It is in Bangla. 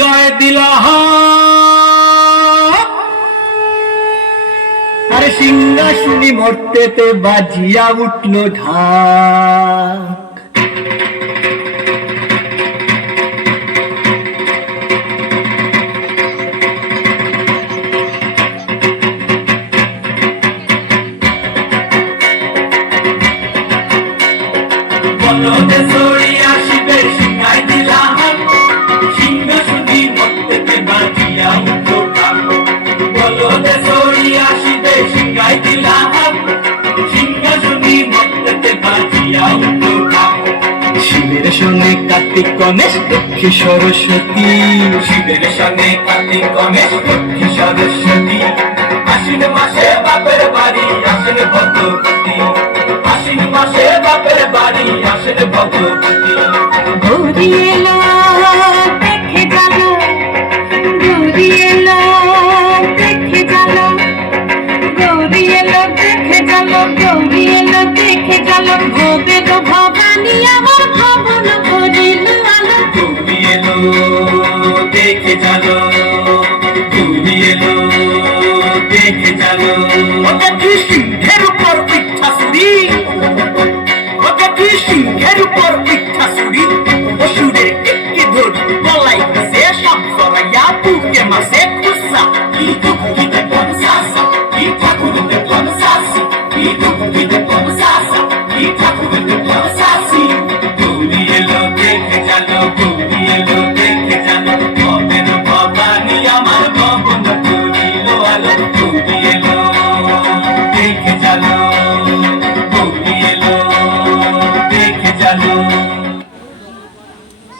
গায়ে দিলা আরে সিংহাসনী মর্তেতে বাজিয়া উঠল ঢাক। বলদে সরি আসিবে সিংহাই দিলা সিংহাসনী মর্তেতে বাজিয়া উঠল ঢাক। বলদে সরি আসিবে সিংহাই দিলা সিংহাসনী মর্তেতে বাজিয়া উঠল ঢাক। শিবের সঙ্গে কার্তিক গণেশ লক্ষ্মী সরস্বতী, শিবের সঙ্গে কার্তিক গণেশ লক্ষ্মী সরস্বতী। আশ্বিন মাসে বাপের বাড়ি আসেন ভদ্রপতি, আশ্বিন মাসে বাপের বাড়ি আসেন ভদ্রপতি। গৌরী এলো দেখে জানো, গৌরী এলো দেখে জানো, গৌরী এলো দেখে জানো, গৌরী এলো দেখে জানো। ভবের ভবানী আমার ভবন করিল আলো। গৌরী এলো দেখে জানো, গৌরী এলো দেখে জানো। ওটা কি সিংহে